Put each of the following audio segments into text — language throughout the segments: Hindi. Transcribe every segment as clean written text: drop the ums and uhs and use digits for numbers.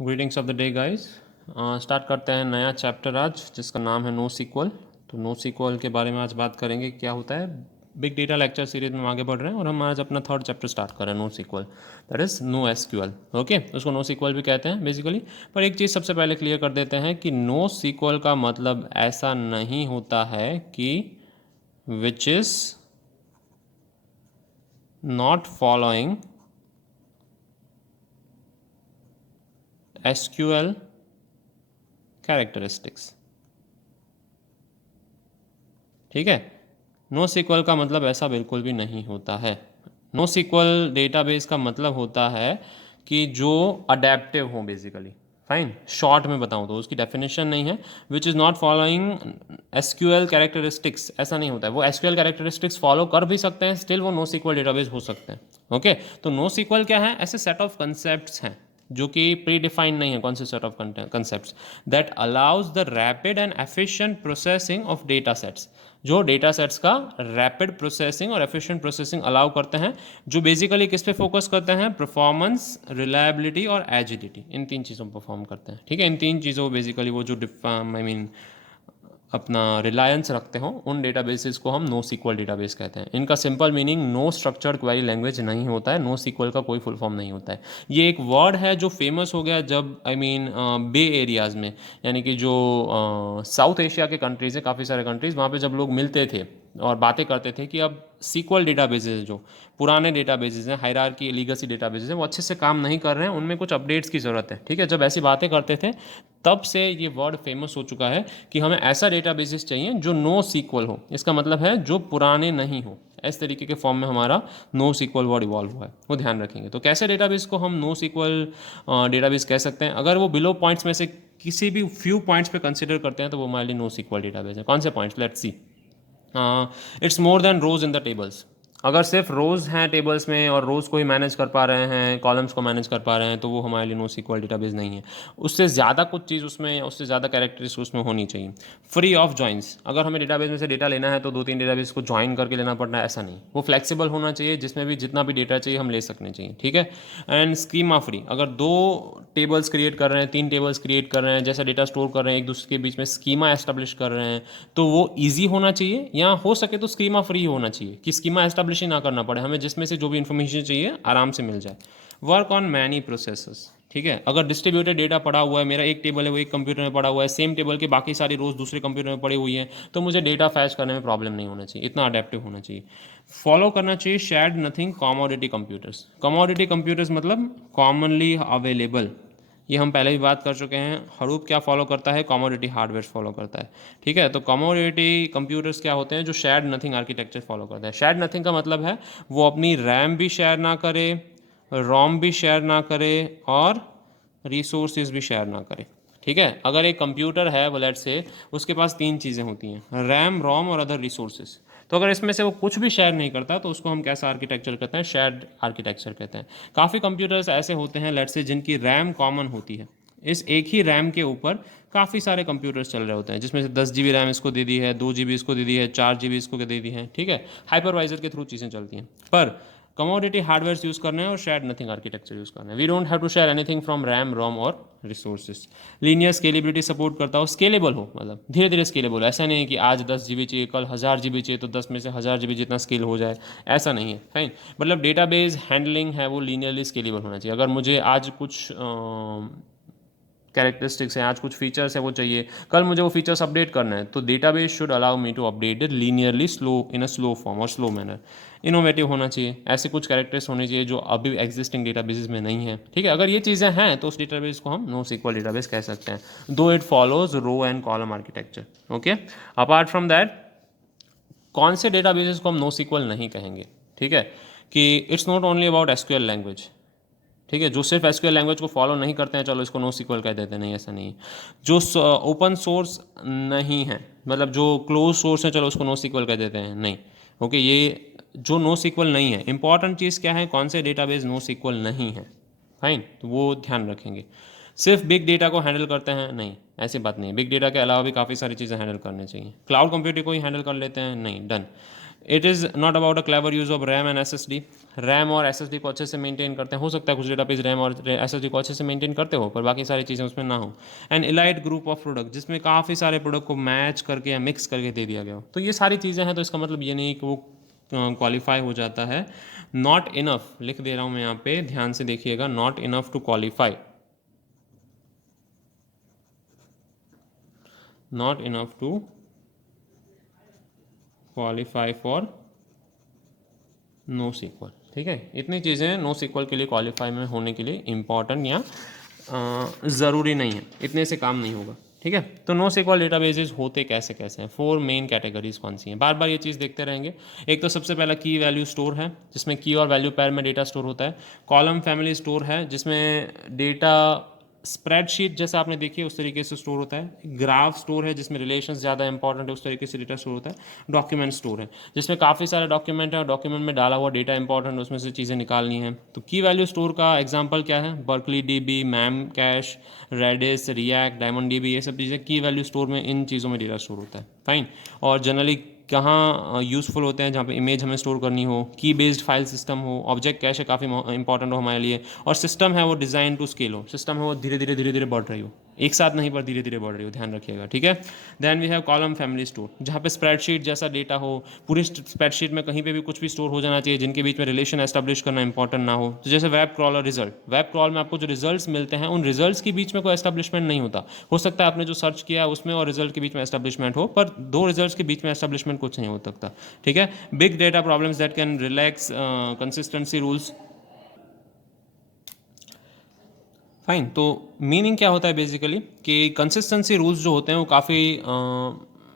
Greetings of the day guys. Start करते हैं नया चैप्टर आज जिसका नाम है नो सीक्वल। तो नो सीक्वल के बारे में आज बात करेंगे क्या होता है। बिग डेटा लेक्चर सीरीज में हम आगे बढ़ रहे हैं और हम आज अपना थर्ड चैप्टर स्टार्ट कर रहे हैं no sequel, that is no SQL. Okay, उसको नो सीक्वल भी कहते हैं बेसिकली। पर एक चीज़ सबसे पहले क्लियर कर देते हैं कि नो सीक्वल का मतलब ऐसा नहीं होता है कि which is not following SQL characteristics. ठीक है, नो सीक्वल का मतलब ऐसा बिल्कुल भी नहीं होता है। नो सीक्वल डेटाबेस का मतलब होता है कि जो अडेप्टिव हो बेसिकली। फाइन, शॉर्ट में बताऊं तो उसकी डेफिनेशन नहीं है which is not following SQL characteristics, ऐसा नहीं होता है। वो एसक्यूएल कैरेक्टरिस्टिक्स फॉलो कर भी सकते हैं, स्टिल वो नो सीक्वल डेटाबेस हो सकते हैं। ओके, तो नो सीक्वल क्या है? ऐसे सेट ऑफ कंसेप्ट्स हैं जो कि प्री डिफाइंड नहीं है। कौन से set of concepts? That allows the rapid and efficient processing of data sets, जो डेटा सेट्स का रैपिड प्रोसेसिंग और एफिशिएंट प्रोसेसिंग अलाउ करते हैं, जो बेसिकली किस पे फोकस करते हैं? परफॉर्मेंस, रिलायबिलिटी और एजिलिटी, इन तीन चीज़ों पर परफॉर्म करते हैं। ठीक है, इन तीन चीज़ों बेसिकली वो जो अपना रिलायंस रखते हो, उन डेटाबेसेस को हम नो सीक्वल डेटाबेस कहते हैं। इनका simple meaning no structured query language नहीं होता है, नो सीक्वल का कोई फुल फॉर्म नहीं होता है। ये एक वर्ड है जो फेमस हो गया जब बे एरियाज़ में, यानी कि जो साउथ एशिया के कंट्रीज़ हैं, काफ़ी सारे कंट्रीज़, वहाँ पे जब लोग मिलते थे और बातें करते थे कि अब सीक्वल डेटाबेसेस जो पुराने डेटाबेसेस हैं, हायरार्की लीगेसी डेटाबेसेस हैं, वो अच्छे से काम नहीं कर रहे हैं, उनमें कुछ अपडेट्स की ज़रूरत है। ठीक है, जब ऐसी बातें करते थे तब से ये वर्ड फेमस हो चुका है कि हमें ऐसा डेटाबेसेस चाहिए जो नो सीक्वल हो। इसका मतलब है जो पुराने नहीं हो। इस तरीके के फॉर्म में हमारा नो सीक्वल वर्ड इवॉल्व हुआ है, वो ध्यान रखेंगे। तो कैसे डेटाबेस को हम नो सीक्वल डेटाबेस कह सकते हैं? अगर वो बिलो पॉइंट्स में से किसी भी फ्यू पॉइंट्स पे कंसिडर करते हैं तो वो हमारे लिए नो सीक्वल डेटाबेस है। कौन से points? Let's see. It's more than rows in the tables. अगर सिर्फ रोज़ हैं टेबल्स में और रोज़ को ही मैनेज कर पा रहे हैं, कॉलम्स को मैनेज कर पा रहे हैं, तो वो हमारे लिए नो सीक्वल डेटाबेस नहीं है। उससे ज़्यादा कुछ चीज़ उसमें, उससे ज़्यादा कैरेक्टरिस्टिक्स उसमें होनी चाहिए। फ्री ऑफ जॉइंस, अगर हमें डेटाबेस में से डेटा लेना है तो दो तीन डेटाबेस को ज्वाइन करके लेना पड़ना है, ऐसा नहीं। वो फ्लेक्सिबल होना चाहिए, जिसमें भी जितना भी डेटा चाहिए हम ले सकने चाहिए। ठीक है, एंड स्कीमा फ्री। अगर दो टेबल्स क्रिएट कर रहे हैं, तीन टेबल्स क्रिएट कर रहे हैं, जैसा डेटा स्टोर कर रहे हैं, एक दूसरे के बीच में स्कीमा एस्टेब्लिश कर रहे हैं, तो वो ईजी होना चाहिए, या हो सके तो स्कीमा फ्री होना चाहिए कि स्कीमा एस्टेब्लिश ही ना करना पड़े, हमें जिसमें से जो भी इन्फॉर्मेशन चाहिए आराम से मिल जाए। Work on many processes. ठीक है, अगर डिस्ट्रीब्यूटेड डेटा पड़ा हुआ है, मेरा एक टेबल है वो एक कंप्यूटर में पड़ा हुआ है, सेम टेबल के बाकी सारी रोज दूसरे कंप्यूटर में पड़ी हुई है, तो मुझे डेटा फैच करने में प्रॉब्लम नहीं होना चाहिए, इतना अडेप्टिव होना चाहिए। फॉलो करना चाहिए shared nothing commodity computers. Commodity computers मतलब कॉमनली अवेलेबल, ये हम पहले भी बात कर चुके हैं। हडूप क्या फॉलो करता है? कमोडिटी हार्डवेयर फॉलो करता है। ठीक है, तो कमोडिटी कंप्यूटर्स क्या होते हैं? जो शेयर्ड नथिंग आर्किटेक्चर फॉलो करता है। शेयर्ड नथिंग का मतलब है वो अपनी रैम भी शेयर ना करे, रोम भी शेयर ना करे और रिसोर्सेज भी शेयर ना करे। ठीक है, अगर एक कंप्यूटर है वो लेट से, उसके पास तीन चीज़ें होती हैं, रैम, रोम और अदर रिसोर्सेज। तो अगर इसमें से वो कुछ भी शेयर नहीं करता तो उसको हम कैसा आर्किटेक्चर कहते हैं? शेयर्ड आर्किटेक्चर कहते हैं। काफ़ी कंप्यूटर्स ऐसे होते हैं लेट से जिनकी रैम कॉमन होती है। इस एक ही रैम के ऊपर काफ़ी सारे कंप्यूटर्स चल रहे होते हैं, जिसमें से 10 GB रैम इसको दे दी है, 2 GB इसको दे दी है, 4 GB इसको दे दी है। ठीक है, हाइपरवाइजर के थ्रू चीज़ें चलती हैं। पर कमोडिटी हार्डवेयर यूज़ करना है और शेयर्ड नथिंग आर्किटेक्चर यूज़ करना है। We don't have to share anything from RAM, ROM और रिसोर्सेज। लीनियर स्केलेबिलिटी सपोर्ट करता हो, स्केलेबल हो, मतलब धीरे धीरे स्केलेबल हो। ऐसा नहीं है कि आज 10 GB चाहिए, कल 1000 GB चाहिए तो 10 में से 1000 GB जितना स्केल हो जाए, ऐसा नहीं है। फाइन, मतलब डेटाबेस हैंडलिंग है वो लीनियरली स्केलेबल होना चाहिए। अगर मुझे आज कुछ कैरेक्टरिस्टिक्स हैं, आज कुछ फीचर्स है वो चाहिए, कल मुझे वो फीचर्स अपडेट करना है, तो database should allow me to update it linearly, slow, in a slow form और स्लो मैनर। इनोवेटिव होना चाहिए, ऐसे कुछ कैरेक्टर्स होने चाहिए जो अभी एग्जिस्टिंग डेटाबेसेस में नहीं है। ठीक है, अगर ये चीज़ें हैं तो उस डेटाबेस को हम नो सीक्वल डेटाबेस कह सकते हैं, though it follows row and column architecture. Okay, apart from that कौन से डेटाबेसेस को हम नो सीक्वल नहीं कहेंगे? ठीक है, कि it's not only about SQL language. ठीक है, जो सिर्फ एसक्यूएल लैंग्वेज को फॉलो नहीं करते हैं, चलो इसको नो सीक्वल कह देते हैं, नहीं, ऐसा नहीं है। जो ओपन सोर्स नहीं है, मतलब जो क्लोज सोर्स है, चलो उसको नो सीक्वल कह देते हैं, नहीं। ओके, ये जो नो सीक्वल नहीं है, इंपॉर्टेंट चीज़ क्या है? कौन से डेटाबेस नो सीक्वल नहीं है? फाइन, तो वो ध्यान रखेंगे। सिर्फ बिग डेटा को हैंडल करते हैं, नहीं, ऐसी बात नहीं। बिग डेटा के अलावा भी काफ़ी सारी चीज़ें हैंडल करनी चाहिए। क्लाउड कंप्यूटिंग को ही हैंडल कर लेते हैं, नहीं, done. It is not about a clever use of RAM and SSD। RAM और SSD को अच्छे से मेंटेन करते हैं, हो सकता है कुछ डेटाबेस रैम और SSD को अच्छे से मेंटेन करते हो पर बाकी सारी चीज़ें उसमें ना हो। And elite group of product, जिसमें काफ़ी सारे प्रोडक्ट को मैच करके या मिक्स करके दे दिया गया हो। तो ये सारी चीज़ें हैं, तो इसका मतलब ये नहीं कि वो क्वालिफाई हो जाता है। नॉट इनफ लिख दे रहा हूँ मैं यहाँ पे, ध्यान से देखिएगा, not enough to qualify, not enough to qualify for no sequel. ठीक है, इतनी चीज़ें नो सीक्वल के लिए क्वालिफाई में होने के लिए इम्पॉर्टेंट या ज़रूरी नहीं है, इतने से काम नहीं होगा। ठीक है, तो नो सीक्वल डेटाबेसेस होते कैसे कैसे हैं, 4 मेन कैटेगरीज कौन सी हैं, बार बार ये चीज़ देखते रहेंगे। एक तो सबसे पहला की वैल्यू स्टोर है, जिसमें की और वैल्यू पैर में डेटा स्टोर होता है। कॉलम फैमिली स्टोर है, जिसमें डेटा स्प्रेडशीट जैसा आपने देखी है उस तरीके से स्टोर होता है। ग्राफ स्टोर है, जिसमें रिलेशंस ज़्यादा इंपॉर्टेंट है, उस तरीके से डेटा स्टोर होता है। डॉक्यूमेंट स्टोर है, जिसमें काफ़ी सारे डॉक्यूमेंट है और डॉक्यूमेंट में डाला हुआ डेटा इंपॉर्टेंट है, उसमें से चीज़ें निकालनी है। तो की वैल्यू स्टोर का एग्जांपल क्या है, Berkeley DB, Memcache, Redis, React, diamond DB, ये सब चीज़ें की वैल्यू स्टोर में, इन चीज़ों में डेटा स्टोर होता है। फाइन। और जनरली कहाँ यूज़फुल होते हैं, जहाँ पे इमेज हमें स्टोर करनी हो, की बेस्ड फाइल सिस्टम हो, ऑब्जेक्ट कैश है काफ़ी इंपॉर्टेंट हो हमारे लिए, और सिस्टम है वो डिज़ाइन टू स्केल हो, सिस्टम है वो धीरे धीरे बढ़ रही हो, एक साथ नहीं पर धीरे धीरे बढ़ रही हो, ध्यान रखिएगा। ठीक है, then we have column family store, जहाँ पे स्प्रेडशीट जैसा डेटा हो, पूरी स्प्रेडशीट में कहीं पे भी कुछ भी स्टोर हो जाना चाहिए, जिनके बीच में रिलेशन एस्टेब्लिश करना इंपॉर्टेंट ना हो। तो जैसे वेब क्रॉल और रिजल्ट, वेब क्रॉल में आपको जो रिजल्ट्स मिलते हैं उन रिजल्ट्स के बीच में कोई एस्टेब्लिशमेंट नहीं होता। हो सकता है आपने जो सर्च किया उसमें और रिजल्ट के बीच में एस्टेब्लिशमेंट हो, पर दो रिजल्ट्स के बीच में एस्टेब्लिशमेंट कुछ नहीं हो सकता। ठीक है, big data problems that can relax consistency rules. Fine, तो मीनिंग क्या होता है बेसिकली कि कंसिस्टेंसी रूल्स जो होते हैं वो काफ़ी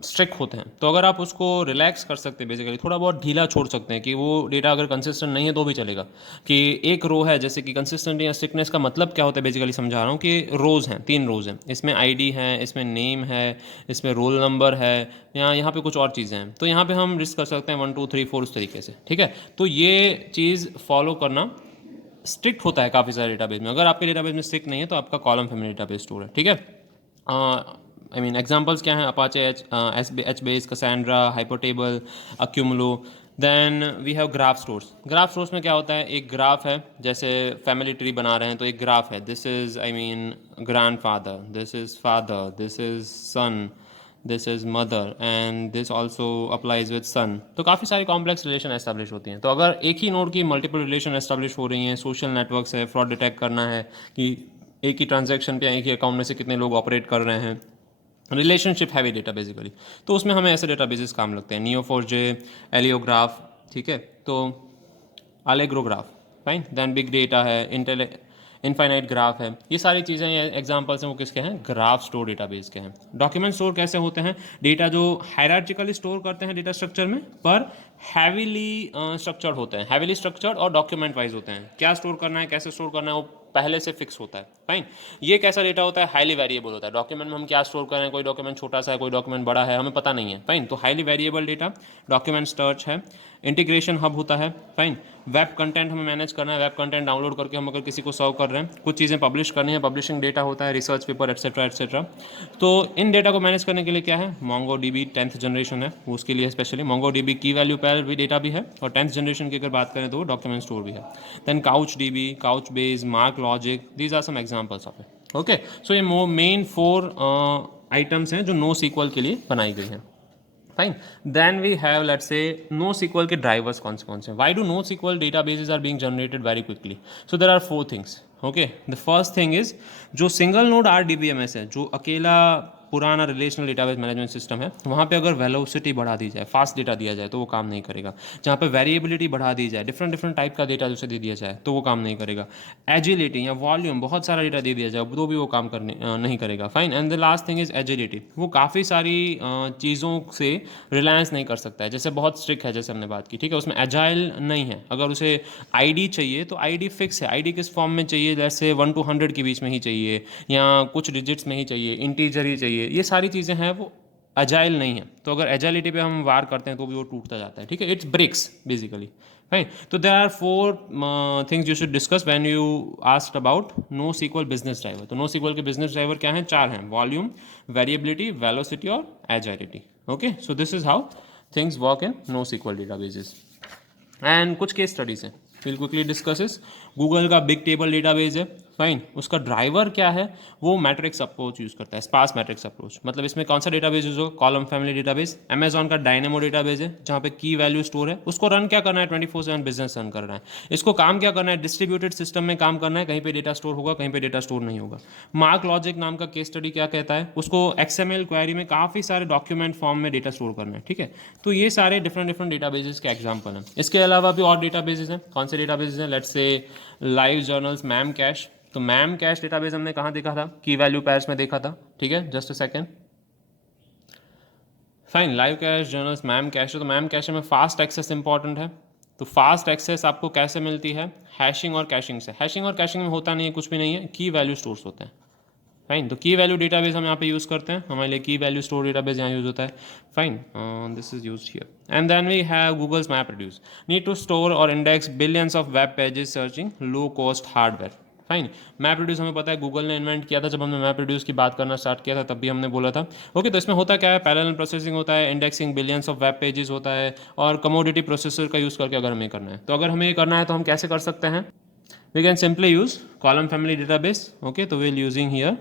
स्ट्रिक्ट होते हैं। तो अगर आप उसको रिलैक्स कर सकते हैं, बेसिकली थोड़ा बहुत ढीला छोड़ सकते हैं, कि वो डेटा अगर कंसिस्टेंट नहीं है तो भी चलेगा। कि एक रो है, जैसे कि कंसिस्टेंट या स्ट्रिक्टनेस का मतलब क्या होता है, बेसिकली समझा रहा हूँ कि रोज़ हैं, 3 रोज़ हैं, इसमें ID है, इसमें नेम है, इसमें रोल नंबर है, यहाँ पे कुछ और चीज़ें हैं। तो यहाँ पे हम रिस्क कर सकते हैं 1 2 3 4 उस तरीके से। ठीक है, तो ये चीज़ फॉलो करना स्ट्रिक्ट होता है काफ़ी सारे डेटाबेस में। अगर आपके डेटाबेस में स्ट्रिक्ट नहीं है तो आपका कॉलम फैमिली डेटाबेस स्टोर है। ठीक है, आई मीन एग्जांपल्स क्या हैं, Apache, H base, Cassandra, Hypertable, Accumulo. Then we have graph stores. Graph stores में क्या होता है, एक ग्राफ है, जैसे फैमिली ट्री बना रहे हैं तो एक ग्राफ है, this is I mean grand father, this is father, this is son, this is mother, and this also applies with son. तो काफ़ी सारी कॉम्प्लेक्स रिलेशन एस्टेब्लिश होती हैं। तो अगर एक ही नोड की मल्टीपल रिलेशन एस्टेब्लिश हो रही हैं, सोशल नेटवर्क्स है, फ्रॉड डिटेक्ट करना है कि एक ही ट्रांजैक्शन पे एक ही अकाउंट में से कितने लोग ऑपरेट कर रहे हैं, रिलेशनशिप हैवी डेटा बेसिकली, तो उसमें हमें ऐसे डेटाबेसेस काम लगते हैं, नियो4j, एलियोग्राफ। ठीक है, तो अलेग्रोग्राफ। फाइन, देन बिग डेटा है, इंटेल, इनफाइनाइट ग्राफ है, ये सारी चीज़ें, ये एग्जांपल्स हैं वो किसके हैं, ग्राफ स्टोर डेटाबेस के हैं। डॉक्यूमेंट स्टोर कैसे होते हैं, डेटा जो हायरार्चिकली स्टोर करते हैं डेटा स्ट्रक्चर में, पर हैवीली स्ट्रक्चर्ड होते हैं, हैवीली स्ट्रक्चर्ड और डॉक्यूमेंट वाइज होते हैं। क्या स्टोर करना है, कैसे स्टोर करना है, वो पहले से फिक्स होता है। फाइन, ये कैसा डेटा होता है, हाईली वेरिएबल होता है। डॉक्यूमेंट में हम क्या स्टोर कर रहे हैं, कोई डॉक्यूमेंट छोटा सा है, कोई डॉक्यूमेंट बड़ा है, हमें पता नहीं है। फाइन, तो highly variable data, document search है, इंटीग्रेशन हब होता है। फाइन, वेब कंटेंट हमें मैनेज करना है, वेब कंटेंट डाउनलोड करके हम अगर किसी को सर्व कर रहे हैं, कुछ चीज़ें पब्लिश करनी है, पब्लिशिंग डेटा होता है, रिसर्च पेपर एट्सेट्रा एट्सेट्रा। तो इन डेटा को मैनेज करने के लिए क्या है, मोंगो डीबी 10th जनरेशन है, वो उसके लिए स्पेशली मोंगो डीबी की वैल्यू पैर भी डेटा भी है, और 10th जनरेशन की अगर बात करें तो वो डॉक्यूमेंट स्टोर भी है। Then Couch DB, Couch base, Mark Logic, these are some examples of it. Okay, so ये मेन 4 आइटम्स हैं जो नो सीक्वल के लिए बनाई गई हैं। Fine, then we have let's say no sequel के ड्राइवर्स कौन से हैं। Why do no sequel databases are being generated very quickly, so there are 4 things. Okay, the first thing is, जो सिंगल नोड RDBMS है, जो अकेला पुराना रिलेशनल डेटाबेस मैनेजमेंट सिस्टम है, वहाँ पे अगर वेलोसिटी बढ़ा दी जाए, फास्ट डेटा दिया जाए तो वो काम नहीं करेगा। जहाँ पे वेरिएबिलिटी बढ़ा दी जाए, डिफरेंट डिफरेंट टाइप का डेटा उसे दे दिया जाए तो वो काम नहीं करेगा। एजिलिटी या वॉल्यूम, बहुत सारा डेटा दे दिया जाए तो भी वो काम करने नहीं करेगा। Fine, and the last thing is agility, वो काफ़ी सारी चीज़ों से रिलायंस नहीं कर सकता है, जैसे बहुत स्ट्रिक्ट है, जैसे हमने बात की। ठीक है, उसमें एजाइल नहीं है। अगर उसे ID चाहिए तो ID फिक्स है, ID किस फॉर्म में चाहिए, जैसे 1 to 100 के बीच में ही चाहिए, या कुछ डिजिट्स में ही चाहिए, इंटीजर ही चाहिए, ये सारी चीज़ें हैं वो अजाइल नहीं है। तो अगर एजाइलिटी पे हम वार करते हैं तो भी वो टूटता जाता है। ठीक है, इट्स ब्रेक्स बेसिकली। राइट, तो there are 4 things you should discuss when you asked about no sequel business driver. तो नो सीक्वल के बिजनेस ड्राइवर क्या हैं, 4 हैं, वॉल्यूम, वेरिएबिलिटी, वेलोसिटी और agility. Okay, so this is how things work in no sequel databases. And कुछ केस स्टडीज हैं, विल क्विकली डिस्कसेस। गूगल का बिग टेबल डेटाबेस है, फाइन। उसका ड्राइवर क्या है, वो मैट्रिक्स अप्रोच यूज़ करता है, स्पार्स मैट्रिक्स अप्रोच। मतलब इसमें कौन सा डेटाबेस यूज होगा, कॉलम फैमिली डेटाबेस। अमेजॉन का डायनेमो डेटाबेस है, जहाँ पे की वैल्यू स्टोर है। उसको रन क्या करना है, 24/7 बिजनेस रन करना है। इसको काम क्या करना है, डिस्ट्रीब्यूटेड सिस्टम में काम करना है, कहीं पे डेटा स्टोर होगा, कहीं पे डेटा स्टोर नहीं होगा। मार्क लॉजिक नाम का केस स्टडी क्या कहता है, उसको XML क्वेरी में काफ़ी सारे डॉक्यूमेंट फॉर्म में डेटा स्टोर करना है, ठीक है। तो ये सारे डिफरेंट डिफरेंट डेटाबेसेस के एग्जाम्पल हैं। इसके अलावा भी और डेटाबेसेस हैं। कौन से डेटाबेसेस हैं, let's say live journals, ma'am cash. तो मैम कैश डेटाबेस हमने कहाँ देखा था, की वैल्यू पैर्स में देखा था, ठीक है। Just a second, fine. Live cash journals ma'am cash, तो मैम कैश में फास्ट एक्सेस इंपॉर्टेंट है। तो फास्ट एक्सेस आपको कैसे मिलती है, हैशिंग और कैशिंग से। हैशिंग और कैशिंग में होता नहीं है, कुछ भी नहीं है, की वैल्यू स्टोर्स होते हैं, फाइन। तो की वैल्यू डेटाबेस हम यहाँ पे यूज़ करते हैं, हमारे लिए की वैल्यू स्टोर डेटाबेस यहाँ यूज होता है, fine. This is use here. And then we have Google's map reduce, need to store और index billions of web pages searching low cost hardware, fine. Map reduce हमें पता है गूगल ने इन्वेंट किया था। जब हमने मैप रिड्यूस की बात करना स्टार्ट किया था तब भी हमने बोला था, ओके। तो इसमें होता क्या है, पैरेलल प्रोसेसिंग होता है, indexing billions of web pages होता है, और कमोडिटी प्रोसेसर का यूज़ करके अगर हमें करना है, तो अगर हमें करना है तो हम कैसे कर सकते हैं, we can simply use column family database, okay. तो will using here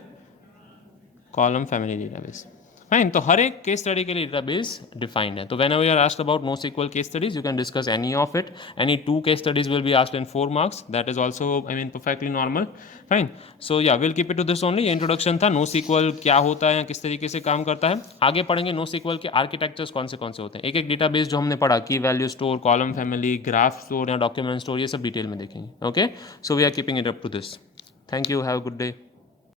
column family database, fine. तो हर एक केस स्टडी के लिए डेटाबेस डिफाइंड है। तो whenever you are asked about no sequel case studies, you can discuss any of it. Any 2 case studies will be asked in 4 marks, that is also perfectly normal, fine. So या will keep it to this only. ये इंट्रोडक्शन था नो सीक्वल क्या होता है या किस तरीके से काम करता है। आगे पढ़ेंगे नो सीक्वल के आर्किटेक्चर्स कौन से होते हैं, एक एक डेटाबेस जो हमने पढ़ा, key value store, column family, graph store या डॉक्यूमेंट स्टोर, ये सब डिटेल में देखेंगे, okay. So we are keeping it up to this. Thank you, have a good day.